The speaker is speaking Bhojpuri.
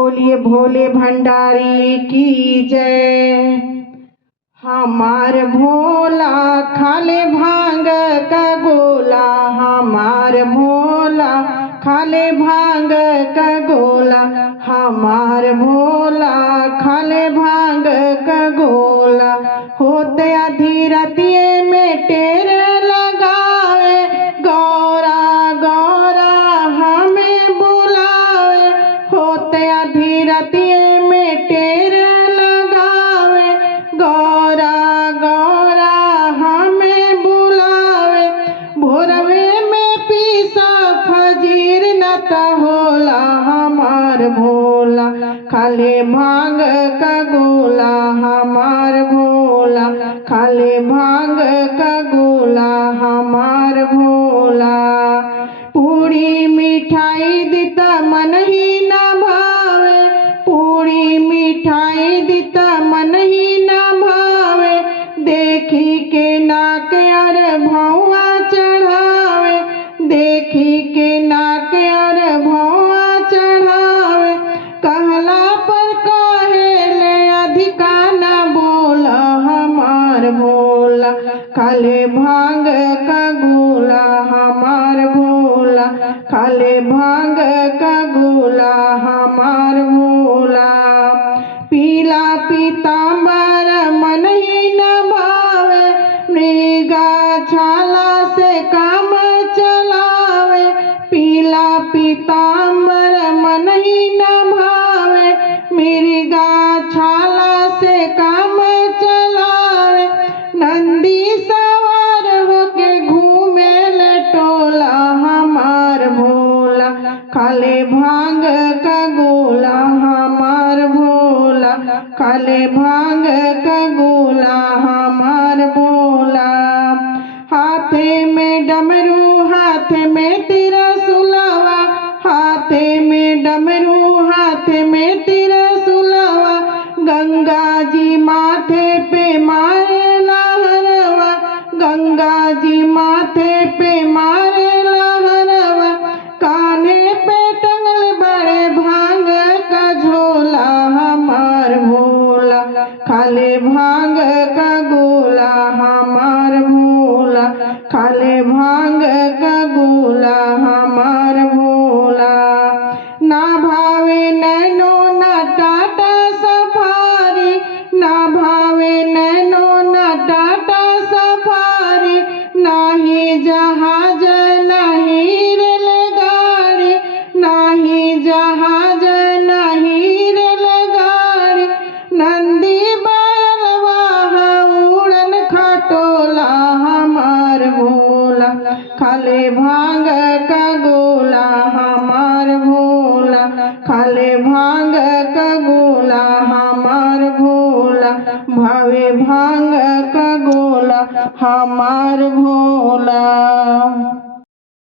बोलिए भोले भंडारी की जय। हमार भोला खाले भांग का गोला, हमार भोला खाले भांग का गोला, हमार भोला खाले भांग का गोला। होते आधी रातिये में टेर लगावे, गौरा गौरा हमें बुलावे। होते आधी रातिये में टेर लगावे, गौरा गौरा हमें बुलावे। भोरवे में पीसा फजीर न त होला, हमार भोला खाले भांग का गोला, हमार भोला खाले भांग का गोला, हमार भोला। पूरी मिठाई दिता मन ही न भावे, पूरी मिठाई दिता मन ही न भावे। देखी के नाक और भौआ चढ़ावे, देखी के नाक और भौआ चढ़ावे। कहला पर कहेले अधिका न बोला, हमार भोला खाले भांग का गोला, हमार भोला खाले भांग का गोला, हमार भोला। पीला पीताम्बर मन ही न भावे, मृगा छाला से काम चलावे। पीला पीताम्बर मन ही न भावे, मृगा छाला से काम चलावे। नंदी सवार होके घूमे ले टोला, हमार भोला खाले भांग का गोला, हमार भोला खाले भांग का गोला, हमार भोला। हाथे में डमरू हाथ में त्रिशूलवा, हाथे में डमरू हाथ में त्रिशूलवा। गंगा जी माथे पे मारे लहरवा, गंगा जी माथे पे मारे लहरवा। काने पे टंगल बड़े भांग का झोला, हमार भोला खाले भांग का गोला, हमार भोला खाले भांग का गोला, हमार भोला। ना भावे नैनो ना टाटा सफारी, ना भावे नैनो ना टाटा सफारी। नाही जहाज नाही रेलगाड़ी, नाही जहाज नाही रेलगाड़ी। नंदी बैलवा उड़न खटोला, हमार भोला खाले भांग का गोला, हमार भोला खाले भांग का गोला, हमार भोला भावे भांग का गोला, हमार भोला।